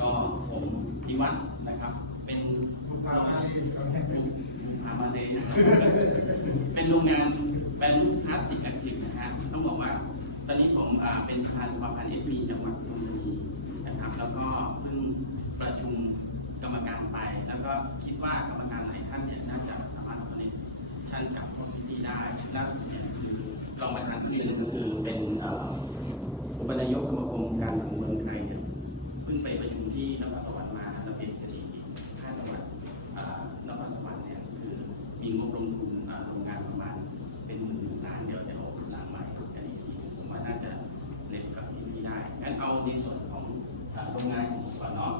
ก็ผมพิวัฒน์นะครับ เป็นพามาดีเอาแห่งหนึ่งพามาเลยเป็นโรงงานแบรนด์พลาสติกแอคทีฟนะฮะต้องบอกว่า ตอนนี้ผมอ่าเป็นประธานสภาพันธ์เอสมีจังหวัดนนทบุรีนะครับ แล้วก็เพิ่งประชุมกรรมการไป แล้วก็คิดว่ากรรมการหลายท่านเนี่ยน่าจะสามารถผลิตท่านกับคนที่ได้ล่าสุดเนี่ยคือรองประธานที่หนึ่งก็คือเป็นเอ่ออุปนายกสมาคมการเมืองไทยเนี่ยเพิ่งไปประชุม ที่นครสวรรค์มาแล้วเป็นเศรษฐกิจห้าจังหวัดนครสวรรค์เนี่ยคือมีงบลงทุนโรงงานประมาณเป็นหมื่นล้านเดี๋ยวจะเอาหลังใหม่กันอีกทีผมว่าน่าจะเล็กกับที่นี่ได้งั้นเอาในส่วนของโรงงานของก่อนเนาะ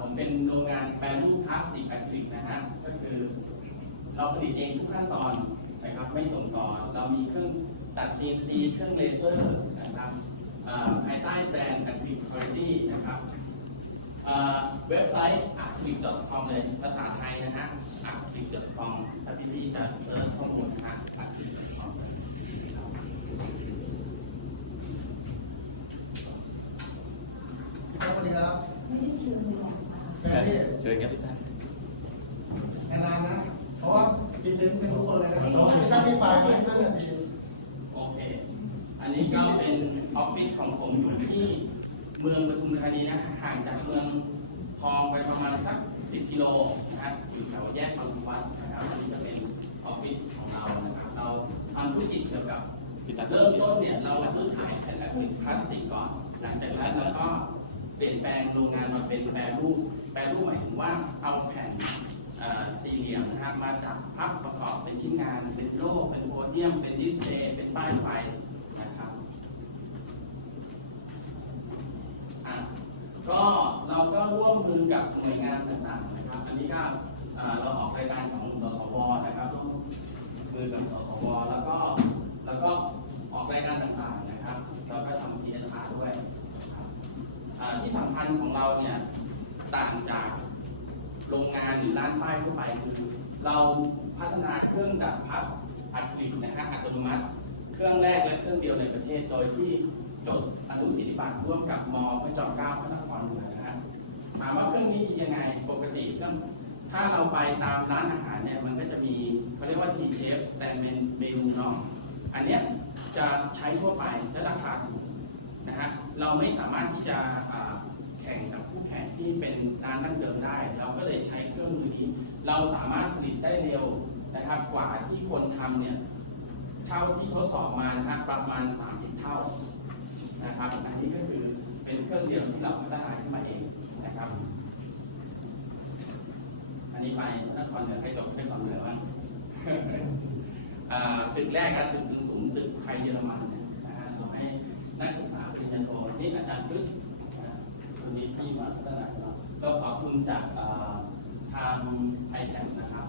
ผมเป็นโรงงานแปรรูปพลาสติกแอคริลิกนะฮะก็คือ เราผลิตเองทุกขั้นตอนนะครับไม่ส่งต่อเรามีเครื่องตัด CNC เครื่องเลเซอร์นะครับภายใต้แบรนด์ a g r i q u a l i t y นะครับ เว็บไซต์ a g r i c o m เลยภาษาไทยนะฮะ a g r i c o m ถ้าพี่ๆจะเซิร์ชข้อมูลนะฮะ a g r i c o m สวัสดีครับไม่ได้เชิญเลยมาแฟนพี่เชิญครับพี่ตั้นนานๆนะ เพราะว่าพี่เต้นเป็นทุกคนเลยนะถ้าพี่ฝ่ายไม่ห้านาทีโอเค อันนี้ก็เป็นออฟฟิศของผมอยู่ที่ เมืองปทุมธานีนะห่างจากเมืองทองไปประมาณสัก10กิโลนะครับอยู่แถวแยกบางพวัดนะครับอันนี้จะเป็นออฟฟิศของเรานะครับเราทำธุรกิจเกี่ยวกับเริ่มต้นเนี่ยเราซื้อขายแผ่นอะคริลิกพลาสติกก่อน หลังจากนั้นเราก็เปลี่ยนแปลงโรงงานมาเป็นแปรรูป แปรรูปหมายถึงว่าเอาแผ่นสี่เหลี่ยมนะครับมาจากพับประกอบเป็นชิ้นงาน เป็นโล่เป็นโพเดียม เป็นดิสเพย์เป็นป้ายไฟ ก็เราก็ร่วมมือกับหน่วยงานต่างๆนะครับอันนี้ก็เราออกรายการของสสวนะครับร่วมมือกับสสวแล้วก็แล้วก็ออกรายการต่างๆนะครับแล้วก็ทำ CSR ด้วยที่สำคัญของเราเนี่ยต่างจากโรงงานหรือร้านป้ายทั่วไปคือเราพัฒนาเครื่องดับพับอัดกลิกนะฮะอัตโนมัติ เครื่องแรกและเครื่องเดียวในประเทศโดยที่ จดอนุสิทธิบัตรร่วมกับมพระจอมเกล้าพระนครเหนือนะฮะถามว่าเครื่องนี้ดียังไงปกติเครื่องถ้าเราไปตามร้านอาหารเนี่ยมันก็จะมีเขาเรียกว่า TGF แต่เป็นเมนูนาะอันเนี้ยจะใช้ทั่วไปและราคาถูกนะฮะเราไม่สามารถที่จะแข่งกับคู่แข่งที่เป็นร้านดั้งเดิมได้ เราก็เลยใช้เครื่องมือนี้ เราสามารถผลิตได้เร็วนะครับกว่าที่คนทำเนี่ยเท่าที่ทดสอบมานะฮะประมาณ 30 เท่านะครับ อันนี้ก็คือ เครื่องเดียวที่เราพัฒนาขึ้นมาเองนะครับ อันนี้ไปนครเหนือให้จบให้ก่อนเหนือบ้างอ่าตึกแรกกับตึกสูงสูงตึกไทยเยอรมันเนี่ยนะฮะเราให้นักศึกษาปริญญาโทนี่อาจารย์พึ่งนะคุณนี้ที่มาพัฒนาเราก็ขอบคุณจากทางไทยแลนด์นะครับ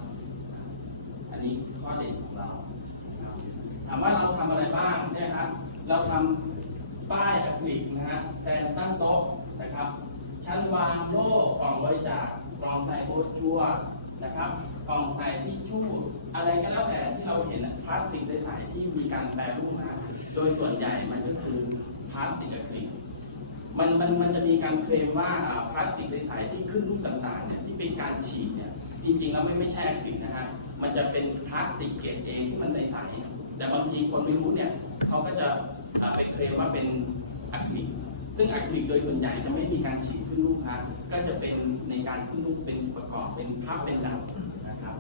อันนี้ข้อเด่นของเราถามว่าเราทำอะไรบ้างเนี่ยครับ เราทำ ป้ายอะคริลิกนะฮะแทนตั้งโต๊ะนะครับ ชั้นวางโล่กล่องบริจาคกล่องใส่โบรชัวนะครับกล่องใส่ทิชชู่อะไรก็แล้วแต่ที่เราเห็นพลาสติกใสๆที่มีการแปรรูปมาโดยส่วนใหญ่มันก็คือพลาสติกอะคริลิกมันมันมันจะมีการเคลมว่าพลาสติกใสๆที่ขึ้นรูปต่างๆเนี่ยที่เป็นการฉีดเนี่ยจริงๆแล้วไม่ไม่ใช่อะคริลิกนะฮะมันจะเป็นพลาสติกเกรดเองที่มันใสๆแต่บางทีคนไม่รู้เนี่ยเขาก็จะ ไปเคลมว่าเป็นอะคริลิกซึ่งอะคริลิกโดยส่วนใหญ่จะไม่มีการฉีดขึ้นรูปครับก็จะเป็นในการขึ้นรูปเป็นประกอบเป็นภาพเป็นดำนะครับ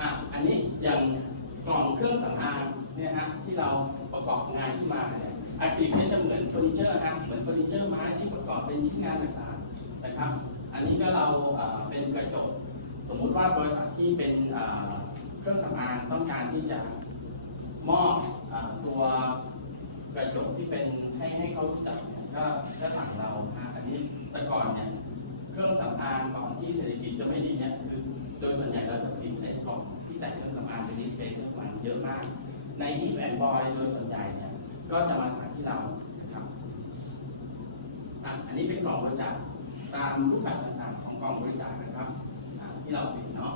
อะอันนี้อย่างกล่องเครื่องสำอางเนี่ยฮะที่เราประกอบงานขึ้นมาเนี่ยอะคริลิกเนี่ยจะเหมือนเฟอร์นิเจอร์ฮะเหมือนเฟอร์นิเจอร์ไม้ที่ประกอบเป็นชิ้นงานต่างๆนะครับ อันนี้ก็เราเอ่อเป็นกระจกสมมุติว่าบริษัทที่เป็น เครื่องสำอางต้องการที่จะมอบเอ่อตัวกระจกที่เป็นให้ให้เขาจับก็ก็สั่งเราอันนี้แต่ก่อนเนี่ยเครื่องสำอางก่อนที่เศรษฐกิจจะไม่ดีเนี่ยคือโดยส่วนใหญ่เราจะผลิตในกล่องที่ใส่เครื่องสำอางเป็นดิสเพลย์เครื่องสำอางเยอะมาก ในอีฟแอนด์บอยโดยส่วนใหญ่เนี่ยก็จะมาสั่งที่เราครับอันนี้เป็นกล่องบริจาคตามรูปแบบต่างๆของกล่องบริจาคนะครับที่เราผลิตเนาะ